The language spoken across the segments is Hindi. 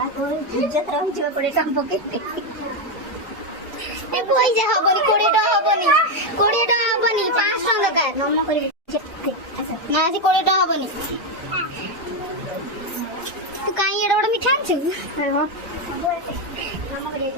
इज्जत रही जो 20 टका पकेट ए पैसा हबनी 20 टका हबनी 20 टका हबनी 5 टका दरकार मामा करी ना से 20 टका हबनी तू काई एडा बड़ मिठा आनछु मामा करी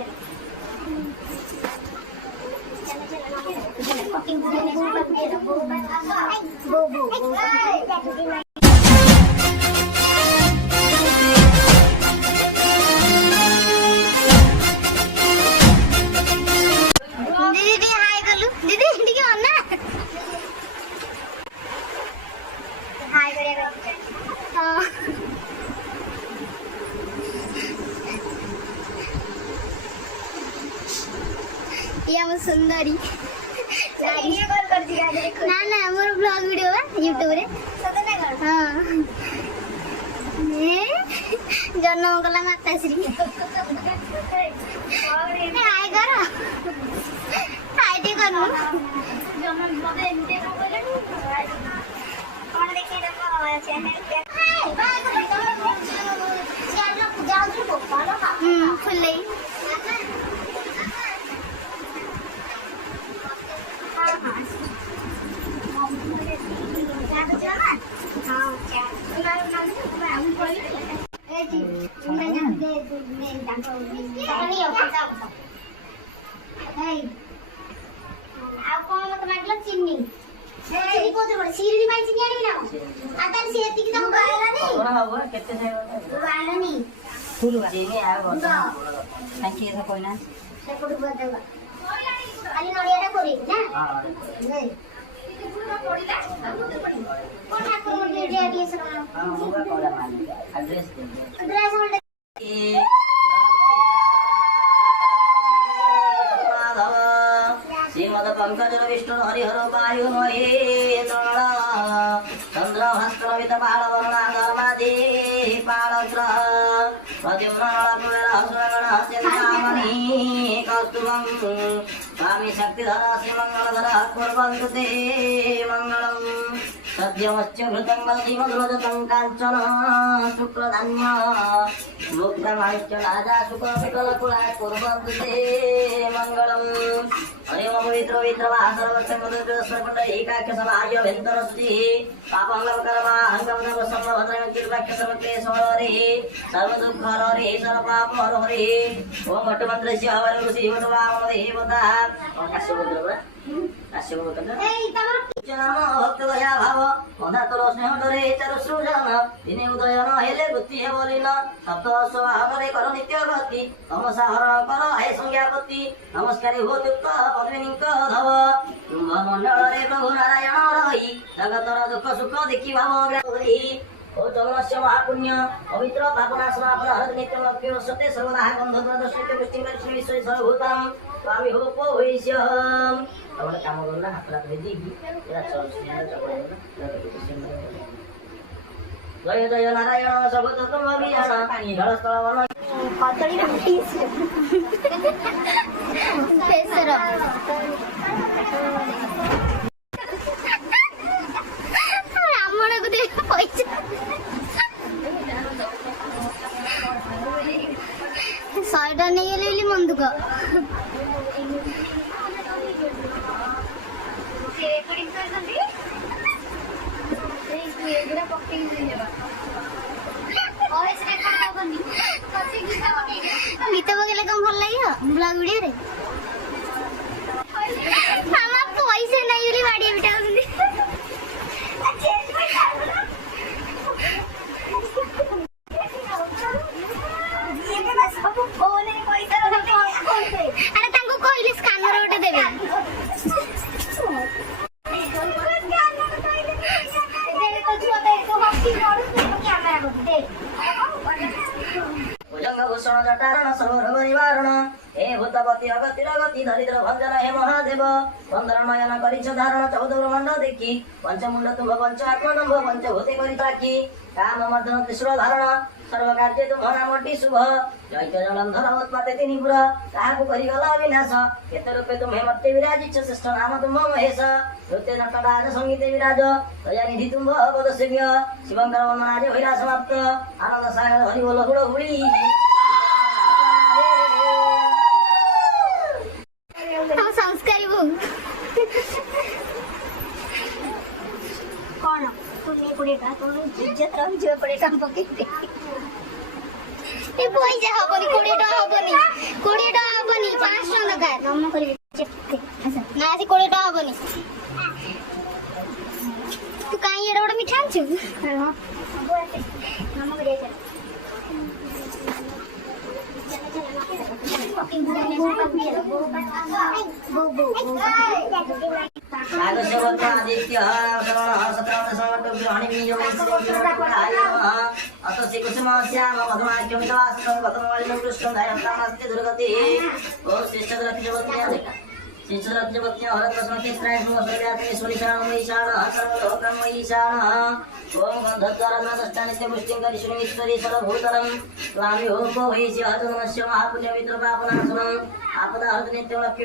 सुंदरी वीडियो कॉल कर दी गाड़ी देखो ना ना मोर ब्लॉग वीडियो है YouTube रे सदा ना कर हां ए जन्म कला माता श्री हाय करो हाय दे करू जन्म मते एंटे को बोले कौन देखि देखो चैनल पे हाय बाय कर चैनल पूजा उधर को फॉलो फुल्ले श्रीमद पंकज विष्णु हरिहर वायु महेन्द्र चंद्र हस्तवित बाल वर्णागमादे पालग्रह प्रद्युम्नामणि कौस्तुभं स्वामी शक्तिधर श्रीमंगलधर कुर्वन्तु ते मंगलम् सद्यमश्च घृतं वदति मधुरजतं काञ्चन शुक्लधान्य मुक्तमाणिक्य राजा शुक्लविकलकुला कुर्वन्तु ते मंगलम् हरि ओम पवित्र वासरवक्षं मधुरस्वरकुण्डलीकाख्य समाय भेन्तरस्ति पापंगमकर्मा हंगमनव सम्भवत्रं किर्वाख्य समक्ले सोहरे सर्वदुःखहरे सर्वपापहरे ओम भट्टमन्त्रस्य हवनं श्रीमद्वामन देवता भक्तदया भाव अनातुर स्नेह डरे चारुसृजन दिने उदयन हेले बुद्धि हेबलिन सप्त स्वभावरे कर नित्य गति तमसा हरण कर हे संज्ञापति नमस्कार भूतयुक्त पद्मिनीक धव मंडल प्रभु नारायण रही जगतर दुख सुख देखि भाव ग्रही ओ जगन्नाथ महापुण्य पवित्र पापनाशनापन नित्यमप्य सत्य सर्वदा गंध प्रदर्शित पुष्टि विश्व सर्वभूतम स्वामी हो को होइस्यम तमने काम करला हातला धोई देबी एरा चलसिना जय जय नारायण सबतम अभियान जलस्थल वन कतळी रोटी पेसर ब्राह्मण को दे पैसा 100 टा नहीं गेले मन दुख रेकॉर्डिंग करछन्ती ए गुरा पक्की देबा वॉइस रेकॉर्ड करबनी कसी गीत बगेले कम भल लागियो ब्लॉग वीडियो रे मामा पैसा नहीं गेली बाडी बिटा करछन्ती अरे तांको कहले स्कैनर ओटे देबे भूषण जटारण सर्वरोग निवारण हे भूतपति अगतिर गति दरिद्र भंजन हे महादेव बंदर नयन करिछ धारण 14 ब्रह्मांड देखी पंचमुंड तुभ पंच आत्मदंभ पंचभूते करि ताकी काम मर्दन त्रिशूल धारण सर्व कार्य तुम नामटी शुभ जैत जलंधर उत्पाते तिनिपुर काहाकु करिगला विनाश केते रूपे तुम्हे मत्ते विराजिछ श्रेष्ठ नाम तुम महेश नृत्य नटराज संगीते विराज दया निधि तुम पद सेव्य शिवंकर वंदनाज भैरा समाप्त आनंद सागर हरि बोल हुड़ हुड़ी कोड़े का तो इज्जत रही जो पड़े काम पके ए पैसा हबनी 20 टका हबनी 20 टका हबनी 5 टका दरकार नम करी ना से 20 टका हबनी तू काई एडा बड़ मिठा छु हां नम करी नागसेवक आदित्य श्रवण सत्रम समट ग्रहणी बीजो अत श्री कुसुम श्याम मधुमाख्यम विलासम गतम कृष्ण धैर्यमस्ति दुर्गति ओ श्रेष्ठ लक्ष्मीवती श्रेष्ठ लक्ष्मीवती हरत स्मृति त्रैष्णव सर्व्यात्मे सुनिशान ईशान सर्वलोकम ईशान ओम गंधद्वारा नित्य पुष्टिं करिष्णु ईश्वरी सर्वभूतलं स्वामी ओम को वैश्य हत नमस्य महापुण्य मित्र पापनाशनम आपदा हरत नित्य लक्ष्मी